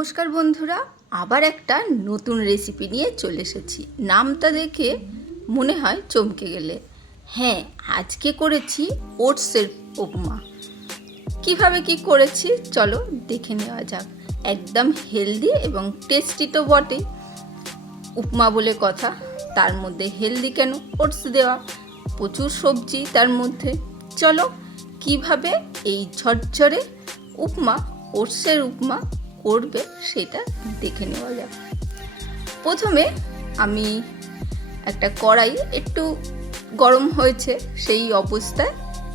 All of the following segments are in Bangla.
নমস্কার বন্ধুরা, আবার একটা নতুন রেসিপি নিয়ে চলে এসেছি। নামটা দেখে মনে হয় চমকে গেলে। হ্যাঁ, আজকে করেছি ওটসের উপমা। কিভাবে কি করেছি চলো দেখে নেওয়া যাক। একদম হেলদি এবং টেস্টি তো বটেই। উপমা বলে কথা, তার মধ্যে হেলদি কেন, ওটস দেওয়া, প্রচুর সবজি তার মধ্যে। চলো কিভাবে এই ঝরঝরে উপমা, ওটসের উপমা করবে সেটা দেখে নেওয়া যাক। প্রথমে আমি একটা কড়াই একটু গরম হয়েছে, সেই অবস্থায়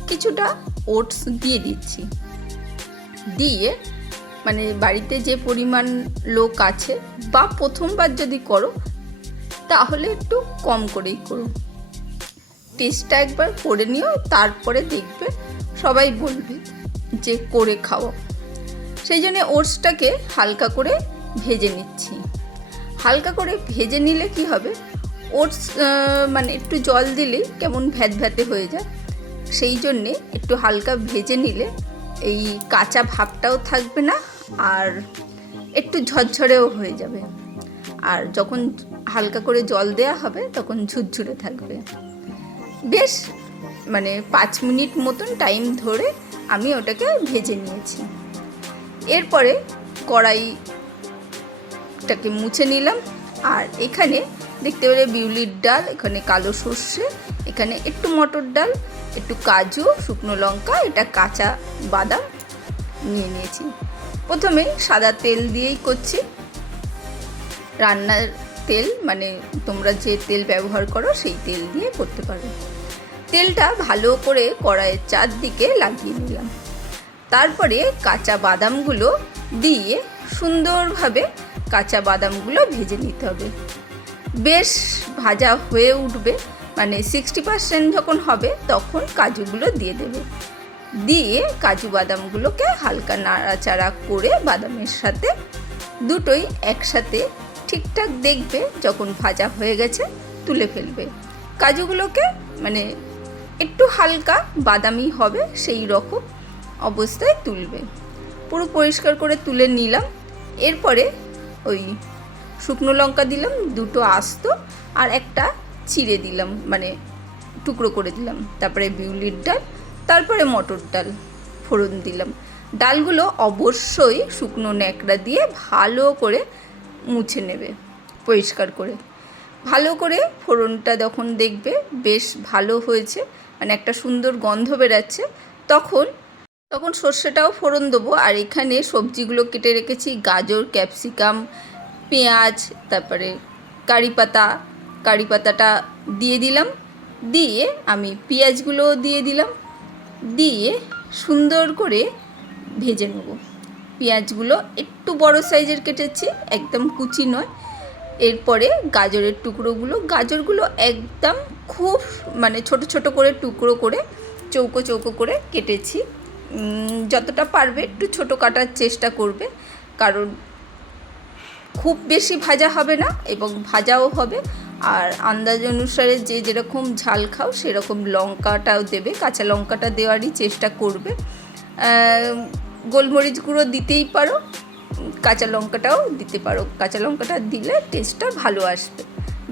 কিছুটা ওটস দিয়ে দিচ্ছি। দিয়ে মানে বাড়িতে যে পরিমাণ লোক আছে বা প্রথমবার যদি করো তাহলে একটু কম করেই করো। টেস্টটা একবার করে নিও, তারপরে দেখবে সবাই বলবে যে করে খাও। সেই জন্য ওটসটাকে হালকা করে ভেজে নিচ্ছি। হালকা করে ভেজে নিলে কি হবে, ওটস মানে একটু জল দিলেই কেমন ভ্যাতে হয়ে যায়। সেই জন্যে একটু হালকা ভেজে নিলে এই কাঁচা ভাবটাও থাকবে না, আর একটু ঝরঝরেও হয়ে যাবে। আর যখন হালকা করে জল দেওয়া হবে তখন ঝুরঝুরে থাকবে। বেশ মানে 5 মিনিট মতন টাইম ধরে আমি ওটাকে ভেজে নিয়েছি। এরপরে কড়াইটাকে মুছে নিলাম। আর এখানে দেখতে পেলে বিউলির ডাল, এখানে কালো সর্ষে, এখানে একটু মটর ডাল, একটু কাজু, শুকনো লঙ্কা, এটা কাঁচা বাদাম নিয়ে নিয়েছি। প্রথমে সাদা তেল দিয়েই করছি, রান্নার তেল, মানে তোমরা যে তেল ব্যবহার করো সেই তেল দিয়ে করতে পারো। তেলটা ভালো করে কড়াইয়ের চারদিকে লাগিয়ে নিলাম। তারপরে কাঁচা বাদামগুলো দিয়ে সুন্দরভাবে কাঁচা বাদামগুলো ভেজে নিতে হবে। বেশ ভাজা হয়ে উঠবে, মানে 60% যখন হবে তখন কাজুগুলো দিয়ে দেবে। দিয়ে কাজু বাদামগুলোকে হালকা নাড়াচাড়া করে বাদামের সাথে দুটোই একসাথে ঠিকঠাক দেখবে যখন ভাজা হয়ে গেছে তুলে ফেলবে। কাজুগুলোকে মানে একটু হালকা বাদামি হবে সেই রকম অবস্থায় তুলবে। পুরো পরিষ্কার করে তুলে নিলাম। এরপরে ওই শুকনো লঙ্কা দিলাম দুটো আস্ত, আর একটা চিড়ে দিলাম, মানে টুকরো করে দিলাম। তারপরে বিউলির ডাল, তারপরে মটর ডাল ফোড়ন দিলাম। ডালগুলো অবশ্যই শুকনো ন্যাকড়া দিয়ে ভালো করে মুছে নেবে, পরিষ্কার করে। ভালো করে ফোড়নটা যখন দেখবে বেশ ভালো হয়েছে, মানে একটা সুন্দর গন্ধ বেরাচ্ছে, তখন সর্ষেটাও ফোড়ন দেবো। আর এখানে সবজিগুলো কেটে রেখেছি, গাজর, ক্যাপসিকাম, পেঁয়াজ, তারপরে কারি পাতাটা দিয়ে দিলাম। দিয়ে আমি পেঁয়াজগুলো দিয়ে দিলাম, দিয়ে সুন্দর করে ভেজে নেব। পেঁয়াজগুলো একটু বড় সাইজের কেটেছি, একদম কুচি নয়। এরপরে গাজরের গাজরগুলো একদম খুব মানে ছোট ছোট করে টুকরো করে চৌকো চৌকো করে কেটেছি। যতটা পারবে একটু ছোট কাটার চেষ্টা করবে, কারণ খুব বেশি ভাজা হবে না এবং ভাজাও হবে। আর আন্দাজ অনুসারে যে যেরকম ঝাল খাও সেরকম লঙ্কাটাও দেবে, কাঁচা লঙ্কাটা দেওয়ারই চেষ্টা করবে। গোলমরিচ গুঁড়ো দিতেই পারো, কাঁচা লঙ্কাটাও দিতে পারো, কাঁচা লঙ্কাটা দিলে টেস্টটা ভালো আসবে।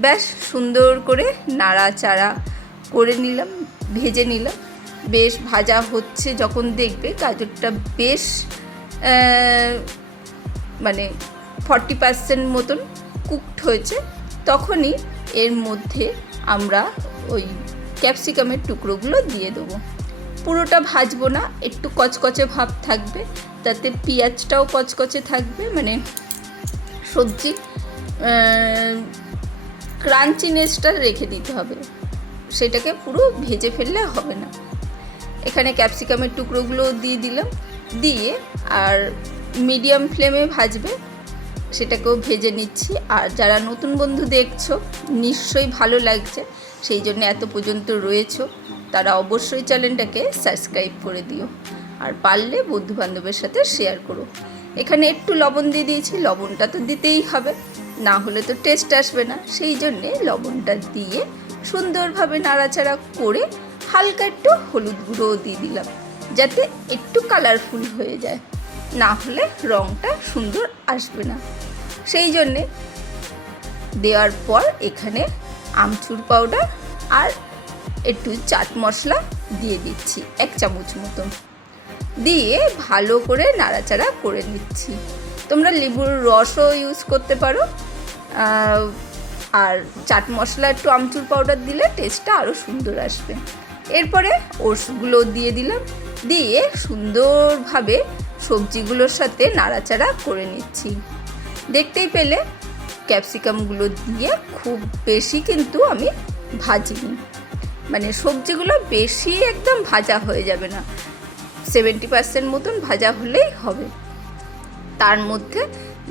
ব্যাস সুন্দর করে নাড়াচাড়া করে নিলাম, ভেজে নিলাম। বেশ ভাজা হচ্ছে যখন দেখবে গাজরটা বেশ মানে 40% মতন কুকড হয়েছে, তখনই এর মধ্যে আমরা ওই ক্যাপসিকামের টুকরোগুলো দিয়ে দেবো। পুরোটা ভাজবো না, একটু কচকচে ভাব থাকবে, তাতে পেঁয়াজটাও কচকচে থাকবে, মানে সবজি ক্রাঞ্চিনেসটা রেখে দিতে হবে, সেটাকে পুরো ভেজে ফেললে হবে না। এখানে ক্যাপসিকামের টুকরোগুলো দিয়ে দিলাম, দিয়ে আর মিডিয়াম ফ্লেমে ভাজবে, সেটাকেও ভেজে নিচ্ছি। আর যারা নতুন বন্ধু দেখছো নিশ্চয়ই ভালো লাগছে, সেই জন্য এত পর্যন্ত রয়েছো, তারা অবশ্যই চ্যানেলটাকে সাবস্ক্রাইব করে দিও, আর পারলে বন্ধুবান্ধবের সাথে শেয়ার করো। এখানে একটু লবণ দিয়ে দিয়েছি, লবণটা তো দিতেই হবে, না হলে তো টেস্ট আসবে না। সেই জন্যে লবণটা দিয়ে সুন্দরভাবে নাড়াচাড়া করে হালকা একটু হলুদ গুঁড়োও দিয়ে দিলাম, যাতে একটু কালারফুল হয়ে যায়। না হলে রঙটা সুন্দর আসবে না। সেই জন্যে দেওয়ার পর এখানে আমচুর পাউডার আর একটু চাট মশলা দিয়ে দিচ্ছি 1 চামচ মতন, দিয়ে ভালো করে নাড়াচাড়া করে নিচ্ছি। তোমরা লেবুর রসও ইউজ করতে পারো, আর চাট মশলা একটু আমচুর পাউডার দিলে টেস্টটা আরও সুন্দর আসবে। এরপরে ওটসগুলো দিয়ে দিলাম, দিয়ে সুন্দরভাবে সবজিগুলোর সাথে নাড়াচাড়া করে নিচ্ছি। দেখতেই পেলে ক্যাপসিকামগুলো দিয়ে খুব বেশি কিন্তু আমি ভাজিনি, মানে সবজিগুলো বেশি একদম ভাজা হয়ে যাবে না, 70% মতন ভাজা হলেই হবে। তার মধ্যে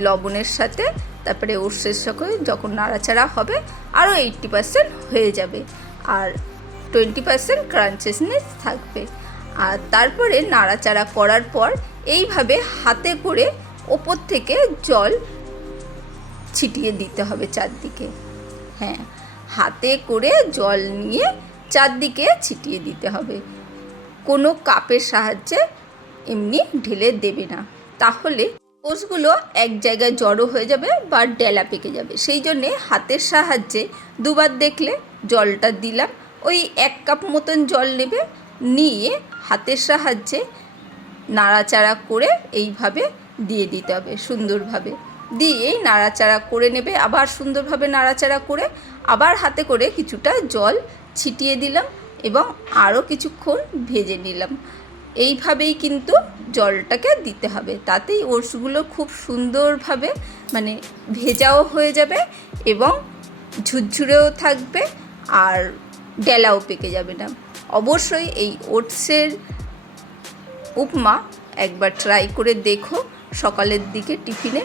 লবণের সাথে তারপরে ওটসের সাথে যখন নাড়াচাড়া হবে আরও 80% হয়ে যাবে, আর 20% ক্রাঞ্চিনেস থাকবে। আর তারপরে নাড়াচাড়া করার পর এইভাবে হাতে করে ওপর থেকে জল ছিটিয়ে দিতে হবে চারদিকে। হ্যাঁ, হাতে করে জল নিয়ে চারদিকে ছিটিয়ে দিতে হবে, কোনো কাপের সাহায্যে এমনি ঢেলে দেবে না, তাহলে ওটসগুলো এক জায়গায় জড়ো হয়ে যাবে বা ডেলা পেকে যাবে। সেই জন্যে হাতের সাহায্যে দুবার দেখলে জলটা দিলাম, ওই 1 কাপ মতন জল নেবে, নিয়ে হাতের সাহায্যে নাড়াচাড়া করে এইভাবে দিয়ে দিতে হবে সুন্দরভাবে, দিয়ে নাড়াচাড়া করে নেবে। আবার সুন্দরভাবে নাড়াচাড়া করে আবার হাতে করে কিছুটা জল ছিটিয়ে দিলাম এবং আরও কিছুক্ষণ ভেজে নিলাম। এইভাবেই কিন্তু জলটাকে দিতে হবে, তাতেই ওটসগুলো খুব সুন্দরভাবে মানে ভেজাও হয়ে যাবে এবং ঝুরঝুরেও থাকবে আর ডেলাও পেকে যাবে না। অবশ্যই এই ওটসের উপমা একবার ট্রাই করে দেখো, সকালের দিকে টিফিনে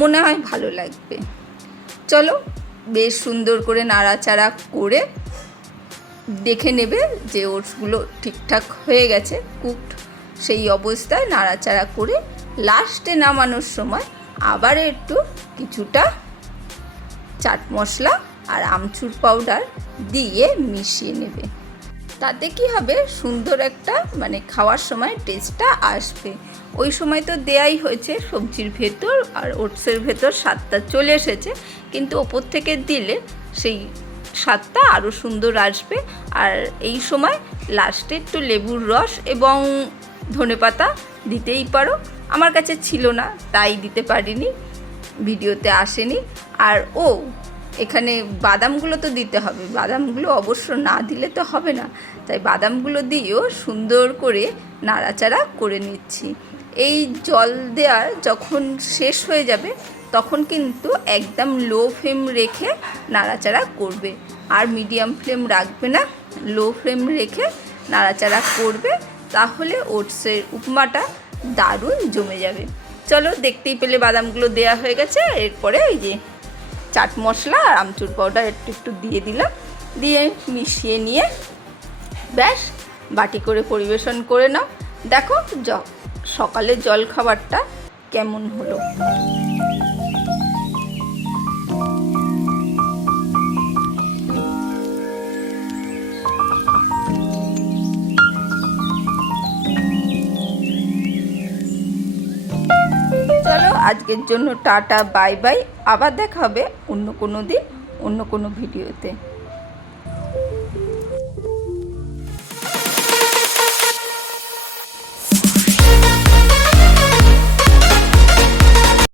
মনে হয় ভালো লাগবে। চলো, বেশ সুন্দর করে নাড়াচাড়া করে দেখে নেবে যে ওটসগুলো ঠিকঠাক হয়ে গেছে কুকড। সেই অবস্থায় নাড়াচাড়া করে লাস্টে নামানোর সময় আবার একটু কিছুটা চাট মশলা আর আমচুর পাউডার দিয়ে মিশিয়ে নেবে। তাতে কি হবে, সুন্দর একটা মানে খাওয়ার সময় টেস্টটা আসবে। ওই সময় তো দেয়াই হয়েছে সবজির ভেতর আর ওটসের ভেতর স্বাদটা চলে এসেছে, কিন্তু ওপর থেকে দিলে সেই স্বাদটা আরও সুন্দর আসবে। আর এই সময় লাস্টে একটু লেবুর রস এবং ধনেপাতা দিতেই পারো, আমার কাছে ছিল না তাই দিতে পারিনি, ভিডিওতে আসেনি। আর এখানে বাদামগুলো তো দিতে হবে, বাদামগুলো অবশ্য না দিলে তো হবে না, তাই বাদামগুলো দিয়েও সুন্দর করে নাড়াচাড়া করে নিচ্ছি। এই জল দেওয়ার যখন শেষ হয়ে যাবে তখন কিন্তু একদম লো ফ্লেম রেখে নাড়াচাড়া করবে, আর মিডিয়াম ফ্লেম রাখবে না, লো ফ্লেম রেখে নাড়াচাড়া করবে, তাহলে ওটসের উপমাটা দারুণ জমে যাবে। চলো, দেখতেই পেলে বাদামগুলো দেওয়া হয়ে গেছে। এরপরে এই যে চাট মশলা আর আমচুর পাউডার একটু একটু দিয়ে দিলাম, দিয়ে মিশিয়ে নিয়ে ব্যাস বাটি করে পরিবেশন করে নাও। দেখো সকালের জলখাবারটা কেমন হলো। চলো, আজকের জন্য টাটা, বাই বাই। আবার দেখা হবে অন্য কোনো দিন অন্য কোনো ভিডিওতে।